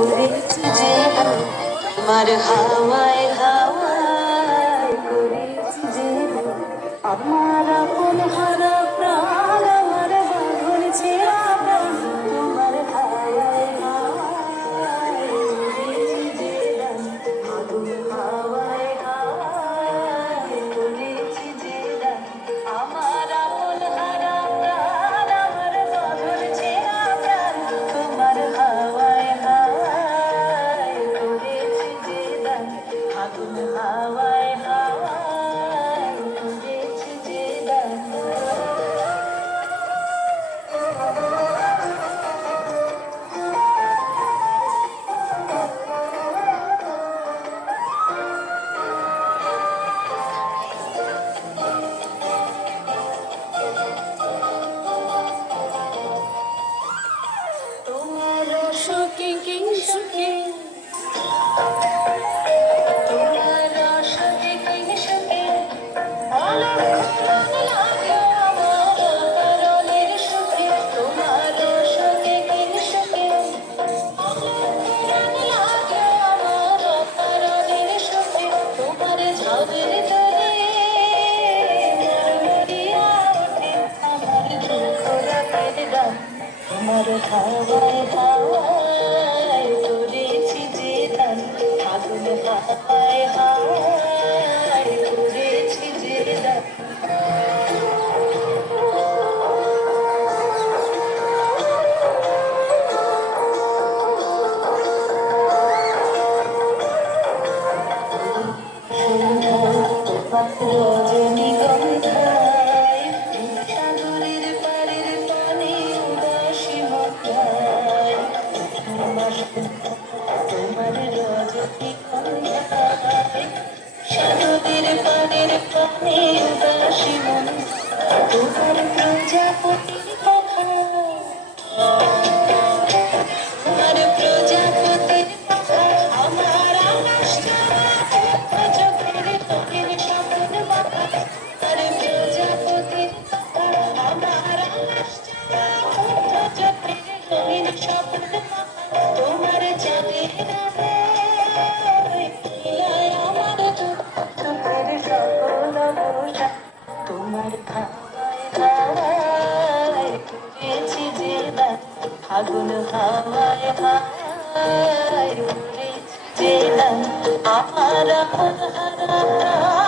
করেছি যে আমার হাওয়ায় হাওয়ায় করেছি যে আমার আপন হারা প্রাণ আমার বাঁধন ছেঁড়া প্রাণ তোমার হাওয়ায় হাওয়ায় করেছি যে আগুন হাওয়ায় হাওয়ায় করেছি যে আমার আপন হারা প্রাণ আমার বাঁধন ছেঁড়া প্রাণ তোমার হাওয়ায় হাওয়ায় করেছি যে আগুন হাওয়ায় হাওয়ায় করেছি যে তোমার সুখে কি সুখে তোমার সুখে কি সুখে অলক্ষণ লাগে আমার কারণের সুখে তোমার সুখে কি সুখে অলক্ষণ লাগে আমার কারণের সুখে তোমার ঝাউদের তরে মরিয়া ওঠে আমার দুঃখ রাতের গান তোমার হাওয়ায় হাওয়ায় করেছি যে দান আগুন হাওয়ায় হাওয়ায় করেছি যে দান রজনীগন্ধায় সাগরের পাড়ের পানে উদাসী মন্ধায় তোমার রজনীগন্ধায় সাগরের পাড়ের পানে উদাসী মন্ধায় তোমার প্রজাপতির পাখা তোমার প্রজাপতির পাখা আমার আকাশ চোখের চোখের স্বপ্ন বাঁকা আর প্রজাপতির পাখা আমার আকাশ চোখের রঙিন স্বপ্ন বাঁকা তোমার চাঁদের লীলায় আমার চোখের সকল বসা তোমার খাওয়ায় খাওয়ায় করেছি যে দান আগুন হাওয়ায় হাওয়ায় করেছি যে দান আমার আপন হারা